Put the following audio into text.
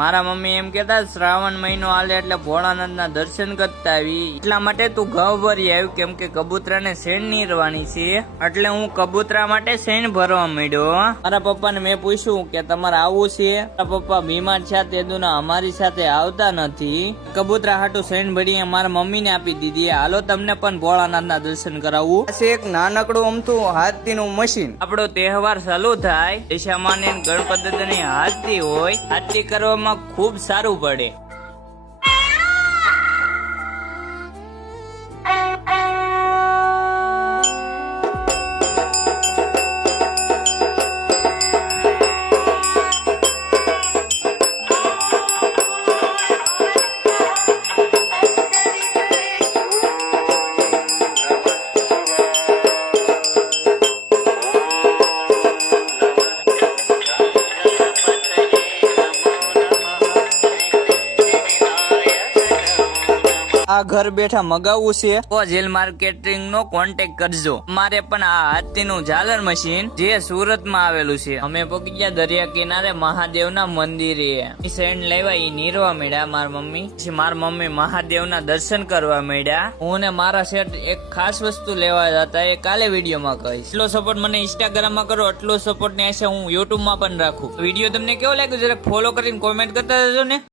મારા મમ્મી એમ કેતા શ્રાવણ મહિનો હાલે એટલે ભોળાનાથના દર્શન કરતા આવી, એટલા માટે તું ઘઉં ભરી આવ્યું, કેમ કે કબૂતરાને શેણ નીરવાની છે, એટલે હું કબૂતરા માટે શેણ ભરવા માંડ્યો. મારા પપ્પાને મેં પૂછ્યું કે તમારે આવવું છે? મારા પપ્પા બીમાર છે તેદુના અમારી સાથે આવતા નથી. કબૂતરા હાટું શેણ ભરી મારા મમ્મીને આપી દીધી. હાલો તમને પણ ભોળાનાથના દર્શન કરાવવું. એક નાનકડું અમથું હાથીનું મશીન. આપણો તહેવાર ચાલુ થાય, દિશામાની ગણપતિની હાથથી હોય, હાથથી કરવામાં ખૂબ સારું પડે. આ ઘર બેઠા મગાવવું છે તો જેલ માર્કેટિંગ નો કોન્ટેક્ટ કરજો. મારે પણ આ હાથીનું ઝાલર મશીન જે સુરત માં આવેલું છે. અમે પહોંચી ગયા દરિયા કિનારે મહાદેવના મંદિરે. શેણ લાવ્યા ઈ નીરવા મળ્યા મારા મમ્મી. પછી મારા મમ્મી મહાદેવના દર્શન કરવા મળ્યા. હું ને મારા શેઠ એક ખાસ વસ્તુ લેવા હતા, એ કાલે વિડીયોમાં કહીશ. એટલો સપોર્ટ મને ઇન્સ્ટાગ્રામ માં કરો, એટલો સપોર્ટ ને આશા હું યુટ્યુબ માં પણ રાખું. વિડીયો તમને કેવો લાગ્યો જરા ફોલો કરીને કોમેન્ટ કરતા જજો ને.